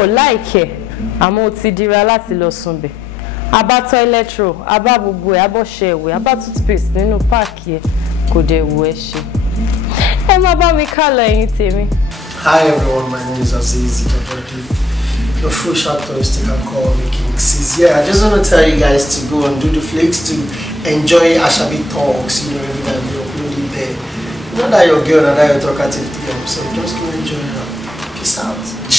Oh, like it. Àmọ́ ó ti dira láti lọ sùn bẹ̀. Aba toilet roll, aba gbogbo ẹ̀, aba ṣẹ̀wé, aba toothpaste nínú páàkì ẹ̀ kò dẹ̀ wù ẹ́ ṣe. Ẹ má bá mi ká lọ ẹ̀yin tèmi. Hi everyone, my name is Aziz Ijabodi. Your full short toast you can call me King Sis. Yeah, I just want to tell you guys to go on DuduFlix to enjoy Ashabi Talks, you know, every time you upload it there. Not that you're girl, not that you're talkative DM, so just go enjoy her. Peace out.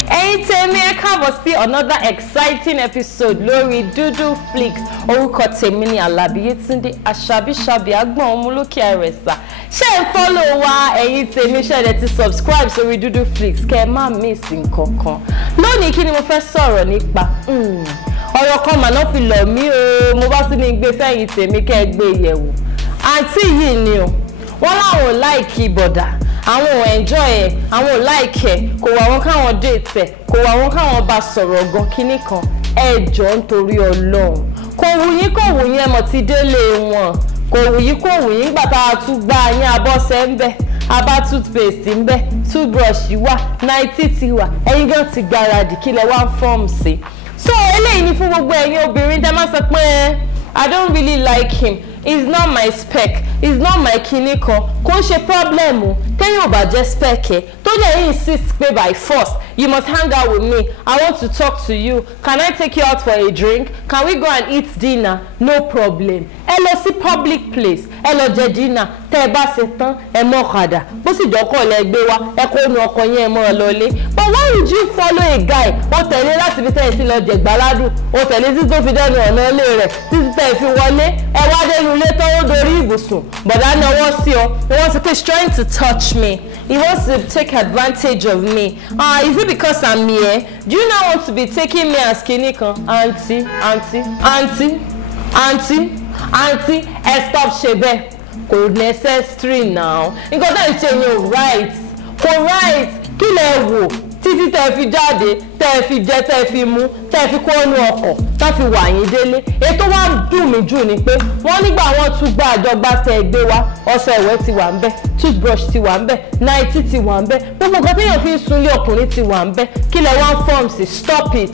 Hey, tèmi ẹ káàbọ̀ sí another exciting episode lórí DuduFlix. Orúkọ tèmi ni Alabi Yetunde Aṣàbí Agbọ̀n Ọmọlókè Àrẹ̀sà. Ṣé ẹ follow wa ẹ̀yin tèmi ṣé ẹ ti subscribe sórí DuduFlix kẹ́ ẹ má miss nǹkankan. Lónìí kí ni mo fẹ́ sọ̀rọ̀ nípa? Ọ̀rọ̀ kan mà náà fi lọ̀ mí o, mo bá tún ní gbé fẹ́yìn tèmi kẹ́ ẹ gbé yẹ̀wò. Àǹtí yìí ni o, wọ́n láwọn ò láìkí bọ̀dà. Àwọn ò enjoy ẹ̀, àwọn ò like ẹ̀, kò wá wọn káwọn date ẹ̀, kò wá wọn káwọn bá sọ̀rọ̀ gan kíní kan. Ẹ jọ̀ọ́ nítorí Ọlọ́run. Kò wù yín ẹ mọ̀ ti délé wọn. Kò wù yín gbà tá a tún gbá yín abọ́sẹ̀ ń bẹ̀, abá toothpaste ń bẹ̀, toothbrush wà, nightie ti wà, ẹ̀yin gan ti gbáradì kí lẹ wá form sí. So eléyìí ni fún gbogbo ẹ̀yin obìnrin tẹ́ máa sọ pé I don't really like him. It's not my spec. It's not my kíní kan. Kò ṣe problem o. Tẹ́yìn ò bá jẹ́ spec ẹ̀. Tó dẹ̀ insist pé by force you must hang out with me. I want to talk to you. Can I take you out for a drink? Can we go and eat dinner? No problem. Ẹ lọ sí public place. Ẹ lọ jẹ dinner. Tẹ́ ẹ bá ṣe tán ẹ mọ ọ̀kadà. Bó sì dọ́kọ̀ lẹ gbé wá ẹ kó nu ọkọ̀ yẹn mọ́ ọ lọlé. But why would you follow a guy? O tẹ̀lé láti fi tẹ́yìn sí lọ jẹ gbàládùn. O tẹ̀lé títí tó fi dẹ́nu ọ̀nà ilé rẹ̀ títí tẹ́ fi wọlé. Ẹ wá dénú ilé tó ó dorí ibùsùn. Bọ̀dá náwó sí ọ. He wants to he's trying to touch me. He wants to take advantage of me. Is it because I'm here? Do you now want to be taking me as kíní kan? Auntie, stop ṣe bẹ́ẹ̀. Kò necessary now. Nǹkan tó ń ṣe yẹn right. Kò right. Kí lẹ wò? Títí tẹ́ fi jáde, tẹ́ fi jẹ, tẹ́ fi mú, tẹ́ fi kó inú ọkọ̀, tẹ́ fi wà yín délé. Ètò wa dùn mí jù ni pé wọ́n nígbà wọ́n tún gba àjọgbá tẹ́ gbé wá, ọṣẹ ìwẹ̀ ti wà ńbẹ̀, toothbrush ti wà ńbẹ̀, nightie ti wà ńbẹ̀, gbogbo nǹkan téèyàn fi ń sunlé ọkùnrin ti wà ńbẹ̀. Kí lẹ wá ń form sí? Stop it.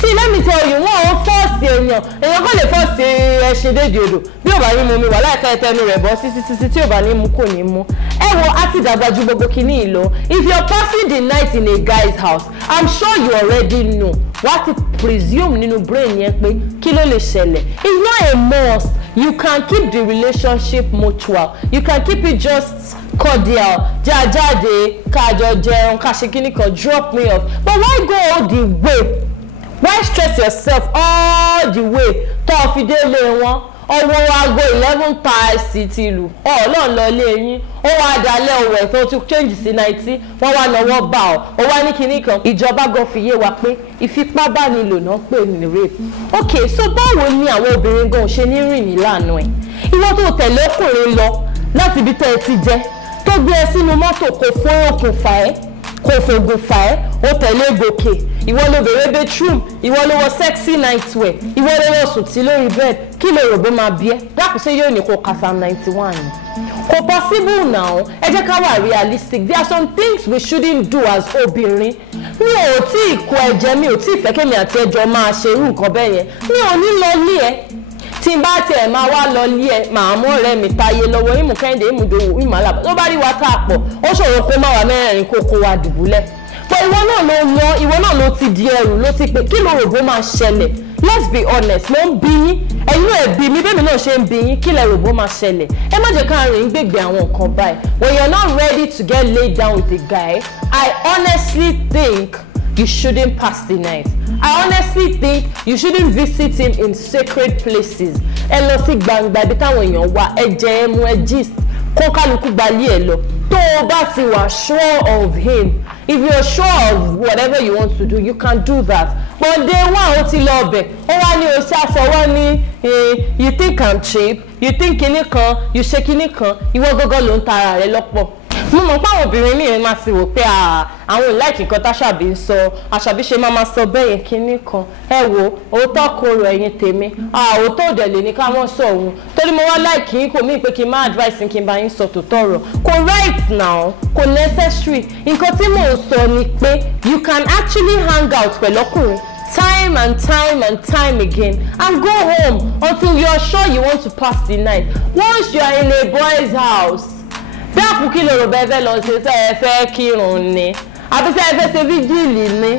See, let me tell you, wọ́n ò force èèyàn kò lè force ẹṣin dédé odò bí ò bá ní mu mi wà láìka ẹtẹnu rẹ̀ bọ́ títí tí ò bá ní mu kò ní mu. Ẹ wo á ti dàgbà ju gbogbo kìíní ìlọ. If you're passing the night in a guy's house, I'm sure you already know. Wá ti presume nínú brain yẹn pé kí ló lè ṣẹlẹ̀. It's not a must. You can keep the relationship mutual. You can keep it just cordial. Jáde kájọ jẹun ká ṣe kíní kan drop me off. But why go all the way? Why stress yourself all the way tó fi délé wọn? Ọwọ́ aago 11:30 ti lù. Ọlọ́run lọ lé yín. Ó wá dalẹ̀ ọwọ́ ẹ̀ tó tún change sí 90. Wọ́n wá náwó bá ọ. Ó wá ní kinní kan. Ìjọba gan fi yé wa pé ìfipábánilò náà pè ní rape. Okay, so báwo ni àwọn obìnrin gan ṣe ní rìn nílànà ẹ̀? Ìwọ tó tẹ̀lé ọkùnrin lọ láti ibi tẹ́ ẹ ti jẹ. Tó gbé ẹ sínú mọ́tò kò fún òkun fà ẹ́. Kò fògùn fà ẹ́. Ó tẹ̀lé gòkè. Ìwọ ló bẹ̀rẹ̀ bedroom, ìwọ ló wọ sexy nightwear, ìwọ ló wọ sùn tí lórí bed, kí ló rò bó máa bí ẹ́? Dákùsẹ́ yóò ní kó ka Psalm 91 ni. Kò possible now. Ẹ jẹ́ ká wà realistic. There are some things we shouldn't do as obìnrin. Mi ò tí ì kó ẹ̀jẹ̀, mi ò tí ì fẹ́ kémi àti ẹjọ́ máa ṣe irú nǹkan bẹ́ẹ̀ yẹn. Mi ò ní lọ lé ẹ. Tí n bá tiẹ̀ máa wá lọ lé ẹ, màá mú ọ̀rẹ́ mi Táyé lọ́wọ́, ìmú Kẹ́hìndé, ìmú Dòwú, ìmú Àlàbá. Tó bá rí wa tá a pọ̀, ó ṣòro kó má wa mẹ́rẹ̀ẹ̀rin kó kó wa dùbúlẹ̀. But ìwọ náà ló ti di ẹrù ló ti pé kí ló rò bó máa ṣẹlẹ̀. Let's be honest, mo ń bí yín ẹ̀yin náà bí mi bẹ́ẹ̀ mi náà ṣe ń bí yín kí lẹ rò bó máa ṣẹlẹ̀. Ẹ má jẹ́ ká rìn gbègbè àwọn nǹkan báyìí. When you're not ready to get laid down with a guy, I honestly think you shouldn't pass the night. I honestly think you shouldn't visit him in sacred places. Ẹ lọ sí gbangba ibi táwọn èèyàn wà, ẹ jẹ ẹ mu ẹ gist kó kálukú gbalé ẹ lọ. Tó o bá ti wà sure of him, if you're sure of whatever you want to do, you can do that. But day one ó ti lọ ọbẹ̀, ó wá ní oṣù àṣọwọ́ ní you think I'm cheap, you think kinní kan, you ṣe kinní kan, ìwọ gọ́gọ́ ló ń ta ara rẹ lọ́pọ̀. mo mọ̀ pé àwọn obìnrin mi máa ti wò pé àwọn ò like nǹkan táṣàbí ń sọ àṣàbí ṣe máa sọ bẹ́ẹ̀ yẹn kinní kan ẹ wo òótọ́ korò ẹ̀yin tèmi òótọ́ òdẹ̀ lè ní ká wọ́n sọ òun torí mo wá like yín kò mí pé kí n má advice kí n bá yín sọ tòótọ́ rọ̀ kò right now kò necessary nǹkan tí mò ń sọ ni pé you can actually hang out pẹ̀lú ọkùnrin time and time again and go home until you are sure you want to pass the night once you are in a boy's house dáàpù kí lóòrò bẹ́ẹ̀ lọ ṣe sẹ́ ẹ fẹ́ kírun ni àbí sẹ́ ẹ fẹ́ ṣe fíjìlì ni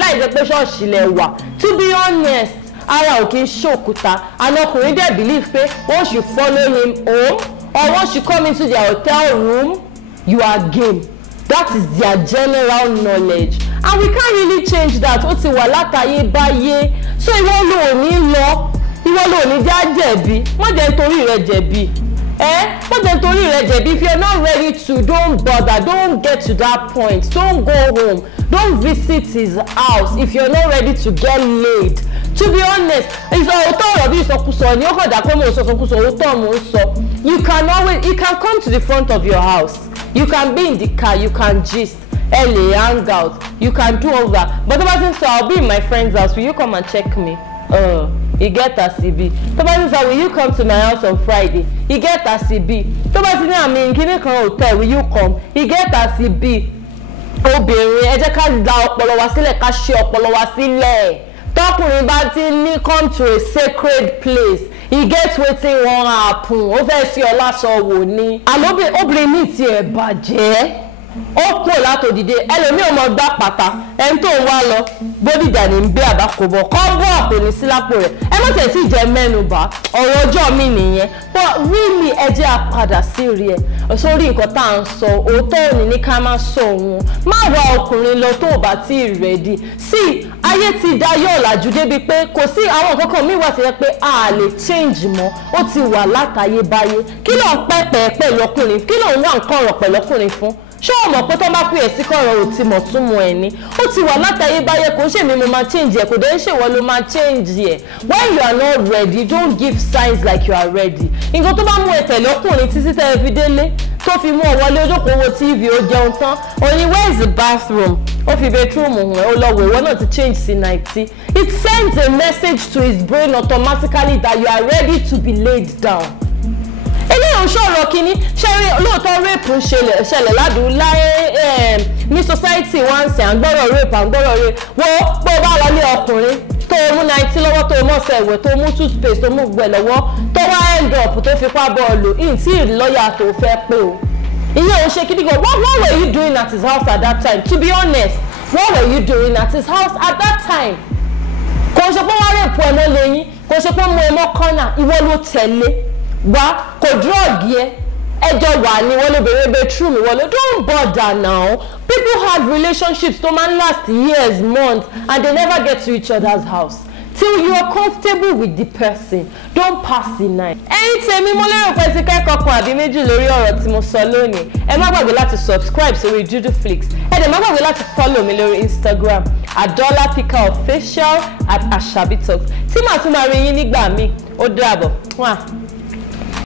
láìsí pé ṣọ́ọ̀ṣì lẹ wà to be honest ara ò kí ń ṣòkúta and ọkùnrin dẹ̀ believe pé once you follow him home or once you come into their hotel room you are game that is their general knowledge and we can't really change that ó ti wà látayébáyé so ìwọ ló ò ní lọ ìwọ ló ò ní já jẹ̀bi wọ́n jẹ́ nítorí rẹ̀ jẹ̀bi wọ́n jẹ́ nítorí rẹ̀ jẹ̀bi if you're not ready to don't bother don't get to that point don't go home don't visit his house if you're not ready to get laid to be honest òótọ́ ọ̀rọ̀ bí ìsọkúsọ ni ó kàn dà pé mo sọkúsọ òótọ́ mo ń sọ you can come to the front of your house you can be in the car you can gist early hang out you can do all that but tó bá ti ń sọ I'll be in my friend's house will you come and check me you get as e be tó bá ti sọ will you come to my house on Friday you get as e be tó bá ti ní àmì kíní kan hotel will you come you get as e be obìnrin ẹ jẹ́ ká da ọpọlọ wa sílẹ̀ ká ṣe ọpọlọ wa sílẹ̀ tọkùnrin bá ti ní come to a sacred place e get wetin wan happen ó fẹ́ sí ọ lásọ wò ni àlóbìnrin mi ti ẹ̀ bàjẹ́ ó kúrò látòdìdé ẹlòmíì ò mọ gbá pàtà ẹni tó ń wá lọ bódìjà ní ń gbé àbákòbọ kọ́ńbọ̀ kò ní sí lápò rẹ̀ ẹ má tẹ̀ sí jẹ́ mẹ́nubà ọ̀rọ̀ ọjọ́ mi nìyẹn but really ẹ jẹ́ àpadà sí rí ẹ sórí nǹkan tá à ń sọ òótọ́ òní ní ká má sọ òun má wá ọkùnrin lọ tó bá tí ì rẹ̀dí sí ayé ti dayọ̀ ọ̀làjú débi pé kò sí àwọn kankan míì wà tó yẹ pé a lè change mọ́ ó ti wà látayébáyé kí ló ń pẹ́pẹ́ pẹ̀lú ọkùnrin kí ló ń wá nǹkan ọ̀rọ̀ pẹ̀lú ọkùnrin fún ṣé o mọ̀ pé tó bá pè é sí kọ̀rọ̀ ò ti mọ̀ tún mu ẹ̀ ni ó ti wà látayébáyé kò ń ṣèmi mo máa change ẹ̀ kò dé ń ṣèwọ́ ló máa change ẹ̀ when you are not ready don't give signs like you are ready nǹkan tó bá mú ẹ tẹ̀lé ọkùnrin títí tẹ́ ẹ fi délé tó fi mú ọ wọlé ojókòó wo tv ó jẹun tán òní where is the bathroom ó fi bedroom hùn ẹ́ ó lọ wò ìwọ náà ti change sí 90 it sends a message to his brain automatically that you are ready to be laid down. eléyìí ń ṣọ̀rọ̀ kínní ṣẹ́rí lóòótọ́ rape ń ṣẹlẹ̀ ládùúgbò ní society wá ń sìn àgbọ̀rọ̀ rape wo pé ó bá wọlé ọkùnrin tó mú 90 lọ́wọ́ tó mú ọ̀sẹ̀ ìwẹ̀ tó mú toothpaste tó mú gbẹ̀ lọ́wọ́ tó wá end up tó fipá bọ́ọ̀lù ìtì lọ́ọ̀yà tó fẹ́ pé o ìyẹn ò ṣe kíní gan what were you doing at his house at that time to be honest what were you doing at his house at that time kò ṣe pé wọ́n rape ẹ̀ mọ́ lẹ́yìn kò ṣe pé mú ẹ mọ́ kọ́nà ìwọ ló tẹ̀lé wá kò drug yẹ ẹjọ́ wà ní wọ́n ló bèrè bedroom wọ́n ló don't bother now people have relationships tó máa ń last years months and they never get to each other's house till you are comfortable with the person don't pass the night. ẹ̀yin tèmi mo lérò pé ti kẹ́kọ̀ọ́ kan àbí méjì lórí ọ̀rọ̀ tí mo sọ lónìí ẹ má gbàgbé láti subscribe sórí Juduflix ẹ dẹ̀ má gbàgbé láti follow mi lórí Instagram @dollarpikaofficial @ashabitalks tí màá tún máa rí yín nígbà míì ó dàbọ̀.